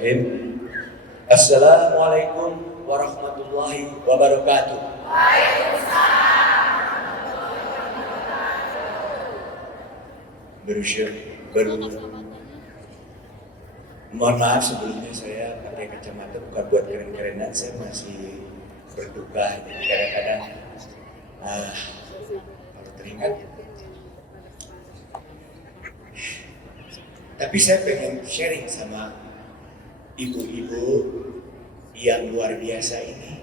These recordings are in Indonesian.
Bismillahirrahmanirrahim. Assalamualaikum warahmatullahi wabarakatuh. Mohon maaf sebelumnya, saya pakai kacamata bukan buat keren-kerenan, saya masih berduka. Jadi kadang-kadang kalau teringat. Tapi saya pengen sharing sama ibu-ibu yang luar biasa ini,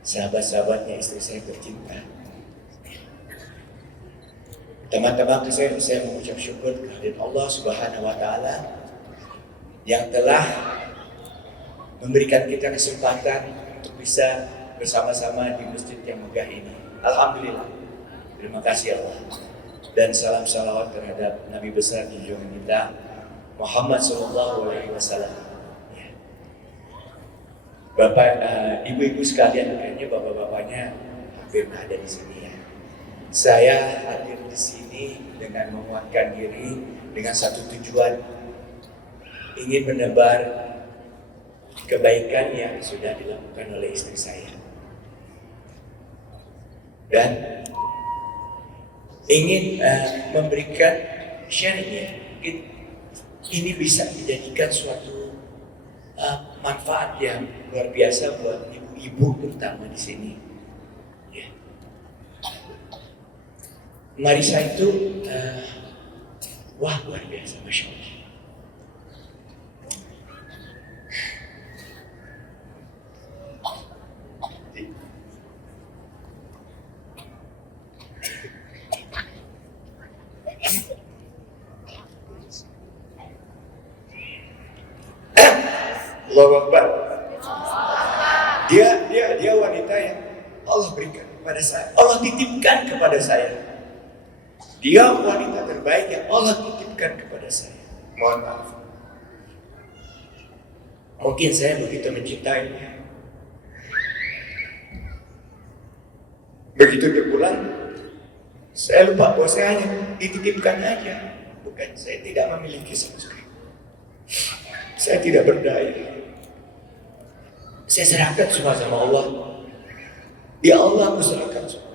sahabat-sahabatnya istri saya tercinta. Teman-teman, saya mengucap syukur kehadirat Allah Subhanahu wa Ta'ala yang telah memberikan kita kesempatan untuk bisa bersama-sama di masjid yang megah ini. Alhamdulillah, terima kasih Allah. Dan salam salawat terhadap Nabi besar junjungan kita Muhammad SAW. Bapak, ibu-ibu sekalian, kayaknya bapak-bapaknya hampir ada di sini ya. Saya hadir di sini dengan menguatkan diri dengan satu tujuan, ingin menebar kebaikan yang sudah dilakukan oleh istri saya, dan ingin memberikan sharingnya. Ini bisa dijadikan suatu manfaat yang luar biasa buat ibu-ibu terutama di sini. Ya. Marisa itu wah, luar biasa, Masya Allah. Allahu Akbar. Dia wanita yang Allah berikan kepada saya, Allah titipkan kepada saya. Dia wanita terbaik yang Allah titipkan kepada saya. Mohon maaf, mungkin saya begitu mencintainya, begitu dia pulang, saya lupa bahwa saya hanya dititipkan aja. Bukan, saya tidak memiliki sama sekali. Saya tidak berdaya. Saya serahkan semua sama Allah. Ya Allah, aku serahkan semua.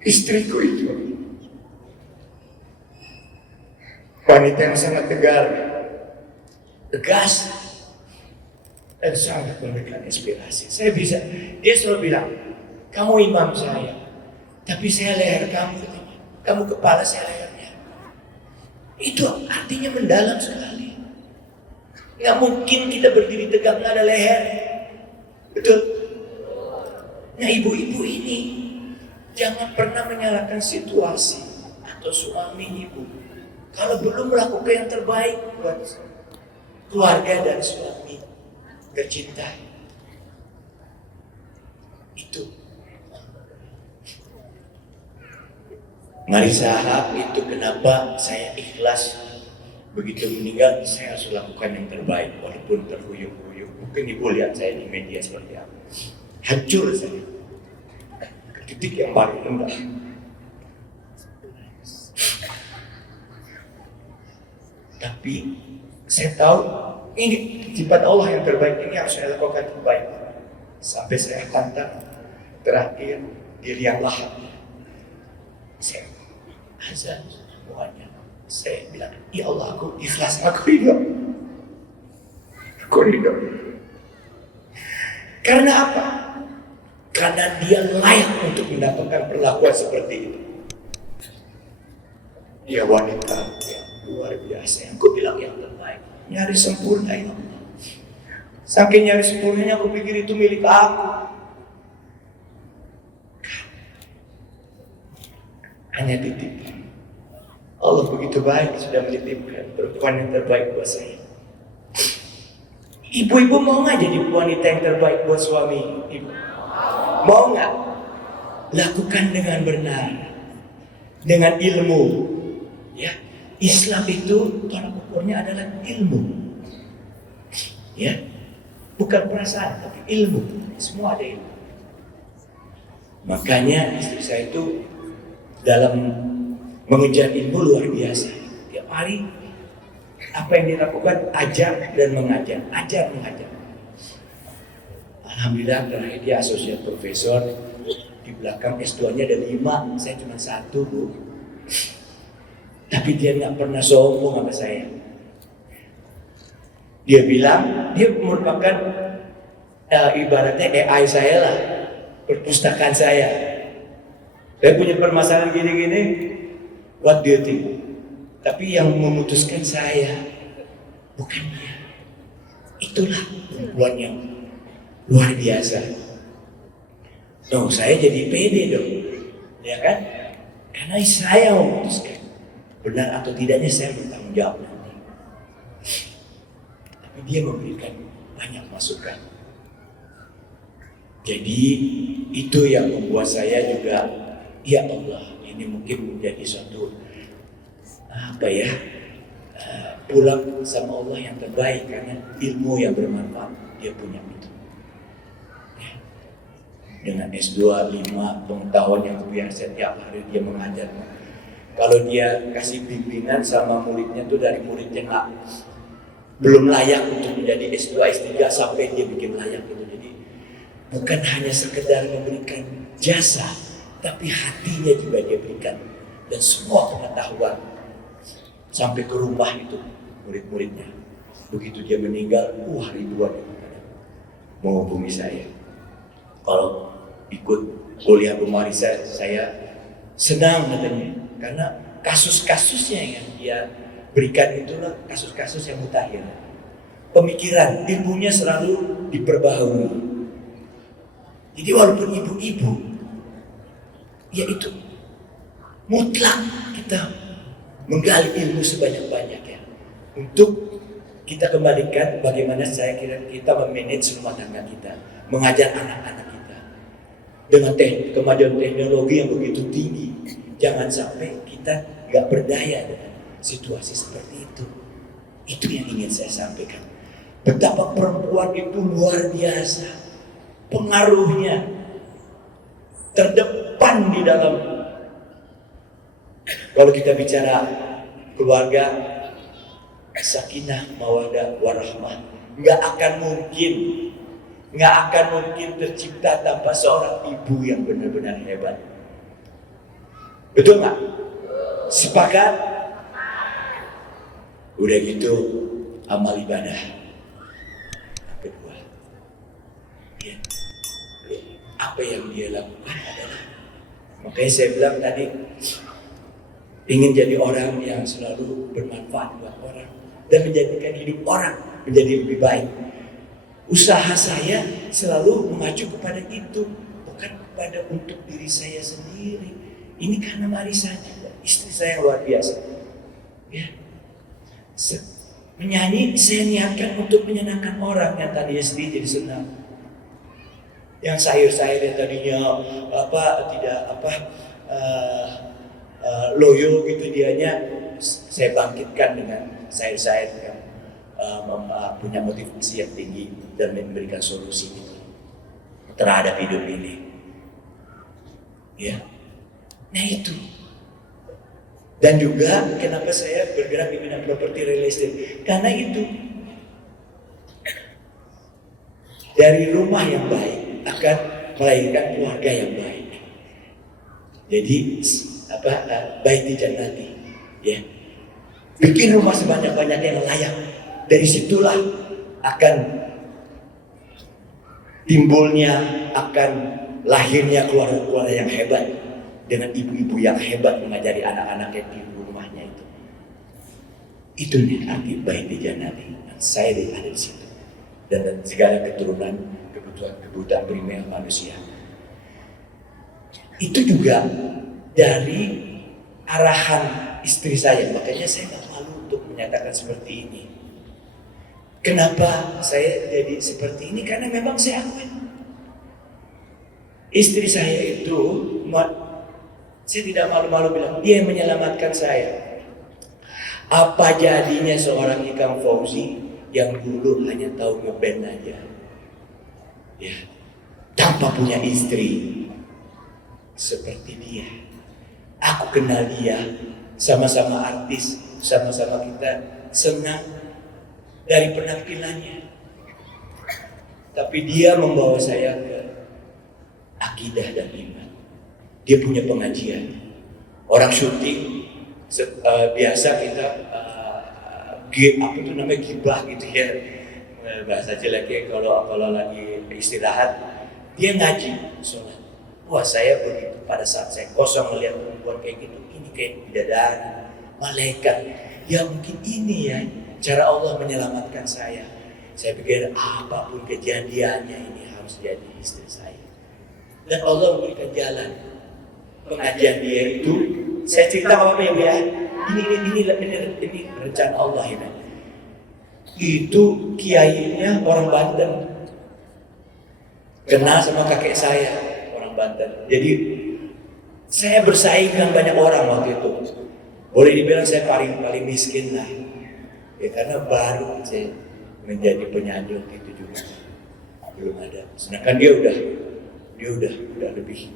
Istriku itu wanita yang sangat tegas, dan sangat memberikan inspirasi. Dia selalu bilang, kamu imam saya, tapi saya leher kamu kepala, saya lehernya. Itu artinya mendalam sekali. Nggak mungkin kita berdiri tegak nggak ada leher. Betul? Nah, ibu-ibu ini jangan pernah menyalahkan situasi atau suami ibu kalau belum melakukan yang terbaik buat keluarga dan suami tercinta. Itu Marisa itu kenapa saya ikhlas begitu meninggal. Saya harus lakukan yang terbaik walaupun terhuyuk-huyuk. Mungkin ibu lihat saya di media seperti apa. Hancur saya ke titik yang paling rendah. Tapi saya tahu ini sifat Allah yang terbaik, ini harus saya lakukan terbaik. Sampai saya hantar terakhir di liang lahat, saya azan semuanya. Saya bilang, ya Allah, aku ikhlas, aku hidup. Aku hidup. Karena apa? Karena dia layak untuk mendapatkan perlakuan seperti itu. Dia wanita yang luar biasa, yang aku bilang yang terbaik, nyaris sempurna ya Allah. Saking nyaris sempurnanya aku pikir itu milik aku. Hanya titip. Allah begitu baik sudah menitipkan perempuan yang terbaik buat saya. Ibu-ibu mau nggak jadi wanita yang terbaik buat suami ibu? Mau nggak? Lakukan dengan benar, dengan ilmu. Ya, Islam itu tolak ukurnya adalah ilmu. Ya, bukan perasaan tapi ilmu. Semua ada ilmu. Makanya istri saya itu dalam mengejar ilmu luar biasa. Tiap hari apa yang dia lakukan, ajar dan mengajar, ajar mengajar. Alhamdulillah terakhir dia asosiat profesor. Di belakang S2-nya ada 5, saya cuma 1, Bu. Tapi dia nggak pernah sombong sama saya. Dia bilang dia merupakan ibaratnya AI saya lah, perpustakaan saya. Saya punya permasalahan gini-gini, what do you think? Tapi yang memutuskan saya, bukan dia. Itulah perempuan yang luar biasa. Dong, saya jadi pede dong, ya kan? Karena saya memutuskan benar atau tidaknya saya bertanggung jawab nanti. Tapi dia memberikan banyak masukan. Jadi itu yang membuat saya juga, ya Allah, ini mungkin menjadi suatu pulang sama Allah yang terbaik karena ilmu yang bermanfaat dia punya itu. Dengan S2 5 tahun yang biasa tiap hari dia mengajar. Kalau dia kasih bimbingan sama muridnya tuh dari murid yang belum layak untuk menjadi S2 S3 sampai dia bikin layak gitu. Jadi bukan hanya sekedar memberikan jasa, tapi hatinya juga dia berikan dan semua pengetahuan sampai ke rumah itu murid-muridnya. Begitu dia meninggal, ribuan mau hubungi saya. Kalau ikut kuliah pemarisa, saya senang katanya karena kasus-kasusnya yang dia berikan itulah kasus-kasus yang mutakhir. Pemikiran, ilmunya selalu diperbaharui. Jadi walaupun ibu-ibu, ya itu mutlak kita menggali ilmu sebanyak-banyaknya untuk kita kembalikan bagaimana saya kira kita memanage rumah tangga kita, mengajar anak-anak kita dengan kemajuan teknologi yang begitu tinggi. Jangan sampai kita nggak berdaya dengan situasi seperti itu. Itu yang ingin saya sampaikan. Betapa perempuan itu luar biasa, pengaruhnya terdepan di dalam. Kalau kita bicara keluarga, sakinah, mawaddah, warahmah, nggak akan mungkin tercipta tanpa seorang ibu yang benar-benar hebat. Betul nggak? Sepakat? Udah gitu, amal ibadah. Kedua, apa yang dia lakukan adalah, makanya saya bilang tadi, ingin jadi orang yang selalu bermanfaat buat orang dan menjadikan hidup orang menjadi lebih baik. Usaha saya selalu mengacu kepada itu, bukan kepada untuk diri saya sendiri. Ini karena Marisa juga, istri saya luar biasa. Ya. Menyanyi saya niatkan untuk menyenangkan orang yang tadinya sedih jadi senang. Yang sayur-sayur yang tadinya loyo gitu dianya, saya bangkitkan dengan sayur-sayur yang punya motivasi yang tinggi dan memberikan solusi gitu terhadap hidup ini. Ya, nah itu. Dan juga kenapa saya bergerak di bidang properti real estate? Karena itu dari rumah yang baik akan melahirkan keluarga yang baik. Jadi baik di jannati, ya. Bikin rumah sebanyak-banyak yang layak. Dari situlah akan timbulnya, akan lahirnya keluarga-keluarga yang hebat dengan ibu-ibu yang hebat mengajari anak-anaknya di rumahnya itu. Itu nih arti baik di jannati. Saya ada di situ. Dan segala keturunan kebutuhan primer manusia. Itu juga dari arahan istri saya, makanya saya nggak malu untuk menyatakan seperti ini. Kenapa saya jadi seperti ini? Karena memang saya akui istri saya itu, saya tidak malu-malu bilang dia yang menyelamatkan saya. Apa jadinya seorang Ikang Fauzi yang dulu hanya tahu ngeband aja, ya, tanpa punya istri seperti dia. Aku kenal dia sama-sama artis, sama-sama kita senang dari penampilannya. Tapi dia membawa saya ke akidah dan iman. Dia punya pengajian. Orang syuting biasa kita apa itu namanya gibah gitu ya, bahasa jeleknya kalau lagi istirahat. Dia ngaji, sholat. Wah, saya begitu pada saat saya kosong melihat perempuan kayak gitu, ini kayak bidadari, malaikat. Ya mungkin ini ya cara Allah menyelamatkan saya. Saya pikir apapun kejadiannya ini harus jadi istri saya. Dan Allah memberikan jalan. Pengajian dia itu, saya cerita apa ya? Ini rencana Allah ini. Itu kiainya orang Banten. Kenal sama kakek saya, orang Banten. Jadi saya bersaing dengan banyak orang waktu itu. Boleh dibilang saya paling miskin lah. Ya karena baru saya menjadi penyanyi itu juga. Belum ada. Sedangkan dia udah lebih.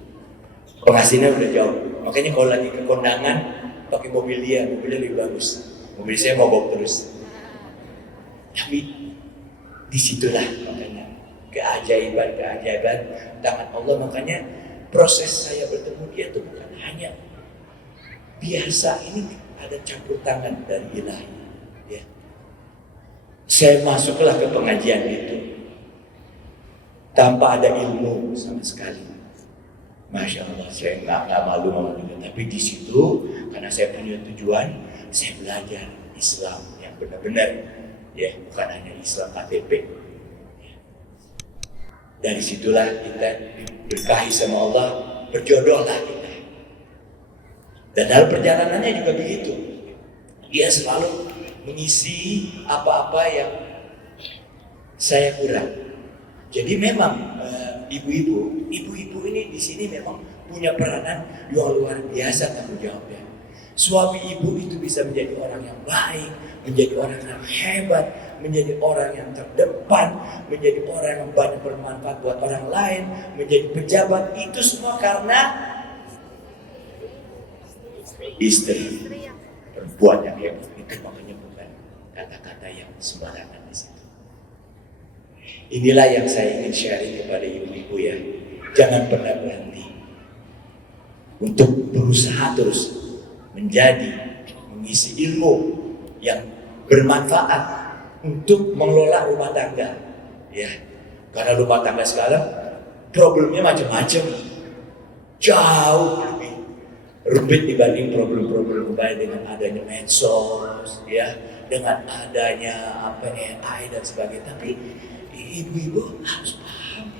Penghasilannya udah jauh. Makanya kalau lagi ke kondangan pakai mobilnya lebih bagus. Mobil saya mogok terus. Tapi disitulah makanya keajaiban tangan Allah. Makanya proses saya bertemu dia itu bukan hanya biasa, ini ada campur tangan dari ilahi. Ya. Saya masuklah ke pengajian itu tanpa ada ilmu sama sekali. Masya Allah, saya nggak malu. Tapi di situ karena saya punya tujuan, saya belajar Islam yang benar-benar, ya bukan hanya Islam KTP. Dari situlah kita diberkahi sama Allah, berjodohlah kita. Dan dalam perjalanannya juga begitu. Dia selalu mengisi apa-apa yang saya kurang. Jadi memang ibu-ibu ini di sini memang punya peranan yang luar biasa tanggung jawabnya. Suami ibu itu bisa menjadi orang yang baik, menjadi orang yang hebat, menjadi orang yang terdepan, menjadi orang yang banyak bermanfaat buat orang lain, menjadi pejabat. Itu semua karena istri, perempuan yang hebat. Itu makanya bukan kata-kata yang sembarangan di situ. Inilah yang saya ingin sharing kepada ibu-ibu ya. Jangan pernah berhenti untuk berusaha terus mengisi ilmu yang bermanfaat untuk mengelola rumah tangga, ya. Karena rumah tangga sekarang problemnya macam-macam, jauh lebih rumit dibanding problem-problem kemarin dengan adanya medsos, ya, dengan adanya AI dan sebagainya. Tapi ibu-ibu harus paham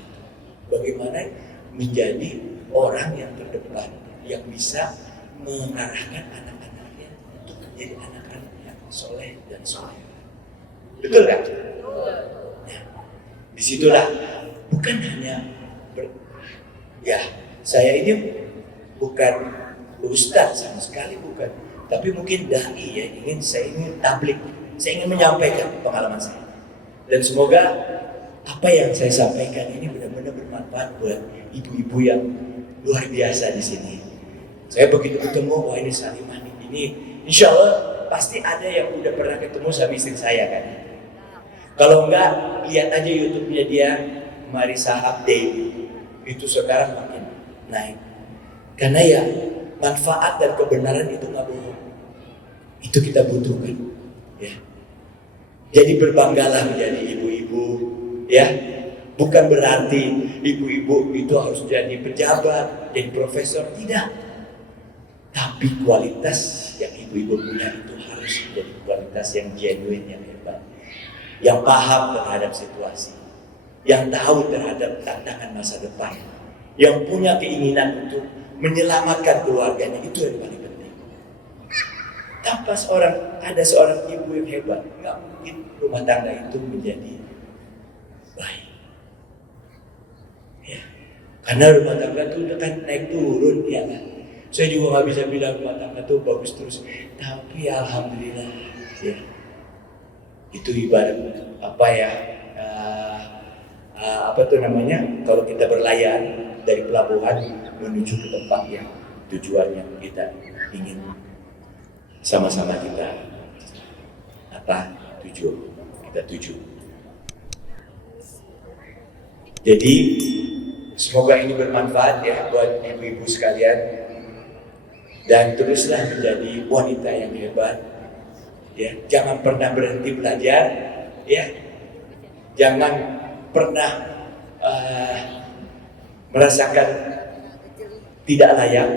bagaimana menjadi orang yang terdepan, yang bisa mengarahkan anak-anaknya untuk menjadi anak-anak yang soleh dan soleh. Betul kan? Ya. Disitulah bukan hanya saya ini bukan ustaz sama sekali bukan, tapi mungkin dai ya, saya ingin tablik, saya ingin menyampaikan pengalaman saya. Dan semoga apa yang saya sampaikan ini benar-benar bermanfaat buat ibu-ibu yang luar biasa di sini. Saya begitu ketemu, wah ini Salimah ini, insya Allah pasti ada yang udah pernah ketemu sama istri saya kan. Kalau enggak, lihat aja YouTube-nya dia, Marissa Abdi. Itu sekarang makin naik. Karena ya manfaat dan kebenaran itu nggak bohong. Itu kita butuhkan. Ya. Jadi berbanggalah menjadi ibu-ibu, ya. Bukan berarti ibu-ibu itu harus jadi pejabat, jadi profesor, tidak. Tapi kualitas yang ibu-ibu punya itu harus menjadi kualitas yang genuine, yang hebat, yang paham terhadap situasi, yang tahu terhadap tantangan masa depan, yang punya keinginan untuk menyelamatkan keluarganya. Itu yang paling penting. Tanpa ada seorang ibu yang hebat, nggak mungkin rumah tangga itu menjadi baik. Ya. Karena rumah tangga itu kan naik turun, ya kan. Saya juga nggak bisa bilang rumah tangga itu bagus terus, tapi alhamdulillah, ya. Itu ibarat kalau kita berlayar dari pelabuhan menuju ke tempat yang tujuannya kita ingin sama-sama kita kita tuju. Jadi semoga ini bermanfaat ya buat ibu-ibu sekalian, dan teruslah menjadi wanita yang hebat. Ya, jangan pernah berhenti belajar. Ya, jangan pernah merasakan tidak layak.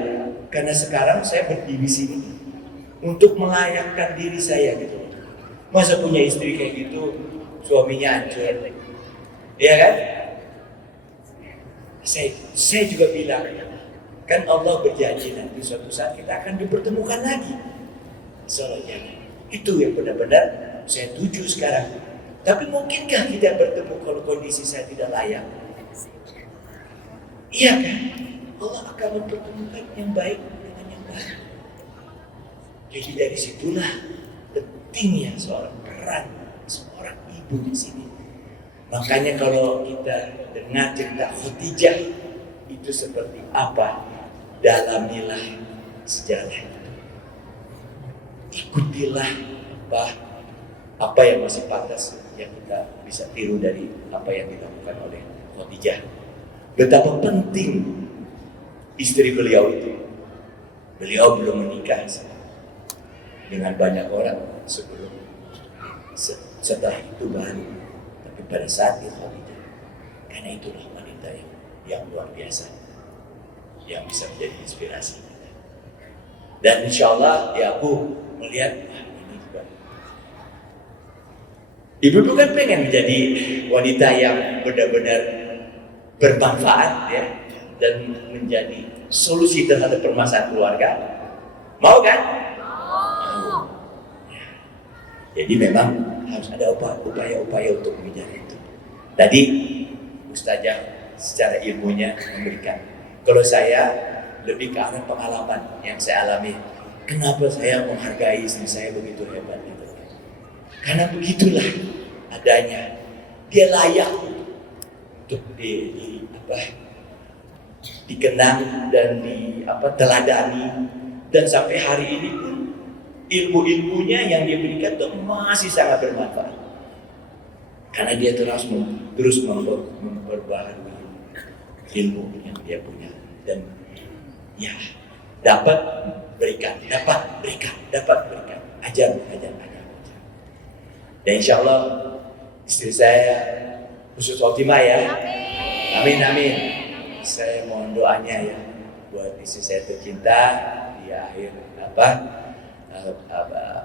Karena sekarang saya berdiri sini untuk melayakkan diri saya gitu. Masa punya istri kayak gitu, suaminya hancur, ya kan? Saya juga bilang, kan Allah berjanji nanti suatu saat kita akan dipertemukan lagi. Soalnya itu yang benar-benar saya tuju sekarang. Tapi mungkinkah kita bertemu kalau kondisi saya tidak layak? Iya kan? Allah akan mempertemukan yang baik dengan yang baik. Jadi dari situlah pentingnya peran seorang ibu di sini. Makanya kalau kita dengar cerita Khadijah itu seperti apa, dalamilah sejarah itu. Ikutilah apa yang masih pantas yang kita bisa tiru dari apa yang dilakukan oleh Khadijah. Betapa penting istri beliau itu. Beliau belum menikah dengan banyak orang sebelum, setelah itu baru. Tapi pada saat itu Khadijah, karena itulah wanita yang luar biasa, yang bisa menjadi inspirasi kita. Dan insya Allah ya aku melihat ini juga. Ibu kan pengen menjadi wanita yang benar-benar bermanfaat ya, dan menjadi solusi terhadap permasalahan keluarga. Mau kan? Jadi memang harus ada upaya-upaya untuk mengejar itu. Tadi Ustazah secara ilmunya memberikan. Kalau saya lebih ke arah pengalaman yang saya alami. Kenapa saya menghargai istri saya begitu hebat itu? Karena begitulah adanya. Dia layak untuk dikenang dan teladani, dan sampai hari ini pun ilmu-ilmunya yang dia berikan itu masih sangat bermanfaat. Karena dia terus memperbaharui ilmu yang dia punya, dan ya dapat berikan, ajar. Dan insya Allah istri saya khusus khotimah ya. Amin. Saya mohon doanya ya buat istri saya tercinta di akhir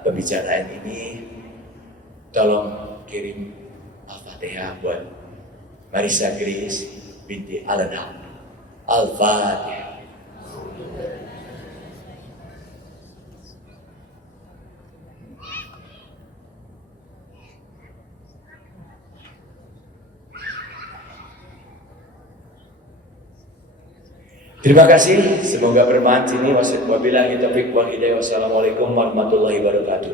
pembicaraan ini. Tolong kirim Al-Fatihah buat Marisa Grace binti Al-Adham. Al-Fatihah. Terima kasih, semoga bermanfaat ini. Wabillahi taufiq wal hidayah. Wassalamualaikum warahmatullahi wabarakatuh.